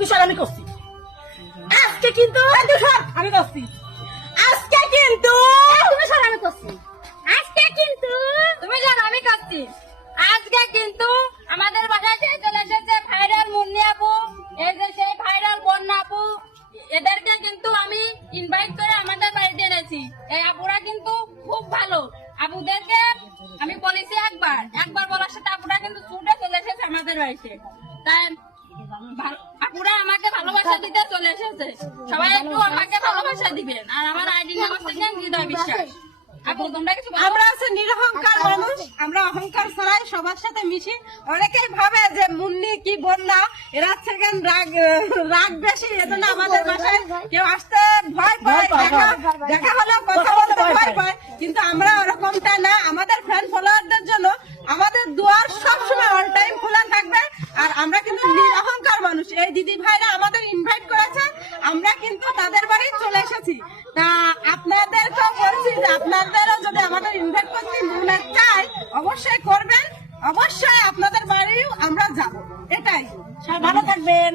তুষার আমি করছি আজকে কিন্তু তুষার আমি করছি আজকে কিন্তু তুষার আমি করছি আজকে কিন্তু তুমি জানো আমি করছি আজকে কিন্তু আমাদের বাসায় যে চলে এসেছে ভাইরাল মুন্নি আপু, এই যে সেই ভাইরাল বন্যা আপু, এদেরকে কিন্তু আমি ইনভাইট করে আমাদের বাড়িতে এনেছি। এই আপুরা কিন্তু খুব ভালো। আপুদেরকে আমি বলেছি একবার বলার সাথে আপুরা কিন্তু ছুটে চলে এসেছে আমাদের বাড়িতে। তাই আপুরা আমাকে ভালোবাসা দিতে চলে এসেছে। সবাই একটু আমাকে ভালোবাসা দিবেন। আর আমার আইডি নাম হচ্ছে হৃদয় বিশ্বাস। আপু তোমরা কিছু বলো? আমরা আছে নিরহংকার মানুষ, আমরা অহংকার ছাড়াই সবার সাথে মিশি। অনেকেই ভাবে যে মুন্নি কি বন্যা এরা থেকে রাগ বেশি, এজন্য আমাদের বাসায় কেউ আসতে ভয় পায়, দেখা হলে কথা বলতে ভয় পায়। কিন্তু আমরা ওরকমটা না। আমাদের ফ্যান ফলোয়ারদের জন্য আমাদের দুয়ার সবসময় অল টাইম খোলা থাকবে। আর আমরা কিন্তু নিরহংকার মানুষ। এই দিদি ভাইরা আমাদের ইনভাইট করেছে, আমরা কিন্তু তাদের বাড়ি চলে এসেছি। তা আপনাদেরকেও বলছি যে আপনাদেরও যদি আমাদের ইনভাইট করতে মনে চায় অবশ্যই করবেন, অবশ্যই আপনাদের বাড়িও আমরা যাব। এটাই। সবাই ভালো থাকবেন।